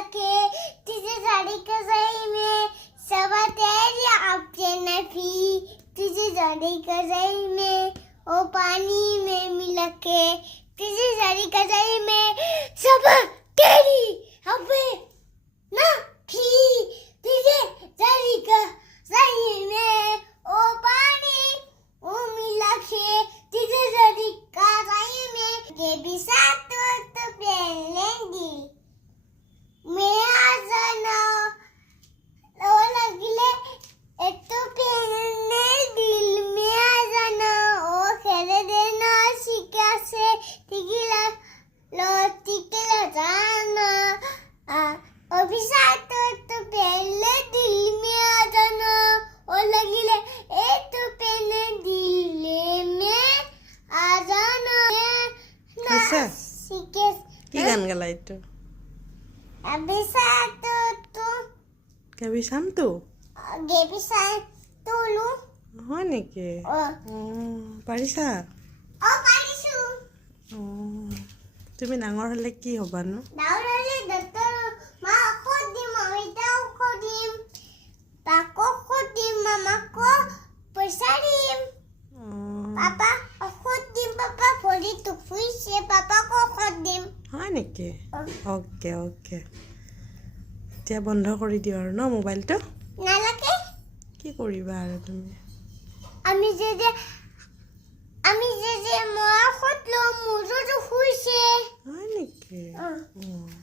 लखे तुझे साड़ी का सही में सब तेरी आपसे नफी तुझे साड़ी का सही में ओ पानी में मिला के तुझे साड़ी का सही में सब तेरी अबे ना फी तुझे साड़ी का सही में ओ पानी ओ मिला के तुझे साड़ी का सही में के भी साथ तो प्लेंगी मेरा जाना लो लगले एतो पेने दिल में आ जाना ओ खेले देना शिका से तिगिला लो तिगिला जाना अभिशाप तो पहले दिल में आ जाना ओ लगले एतो पेने दिल में आ जाना कैसा? शिके কি গান গালা এইটো अभिशाप तो কেবি শামটো Gebisan tulu. হয় নেকি পাৰিছা Parisu. তুমি ডাঙৰ হ'লে কি হ'বানো Daulale dokter ma kodim awita kodim. Tako kodim mama ko pesadim. Papa kodim papa poli tu fuise papa ko kodim. হয় নেকি অ'কে অ'কে এতিয়া বন্ধ কৰি দিওঁ আৰু ন মোবাইলটো Nalake কি কৰিবা আৰু তুমি আমি যে মই খতলো মুজো ফুইছে হয় নেকি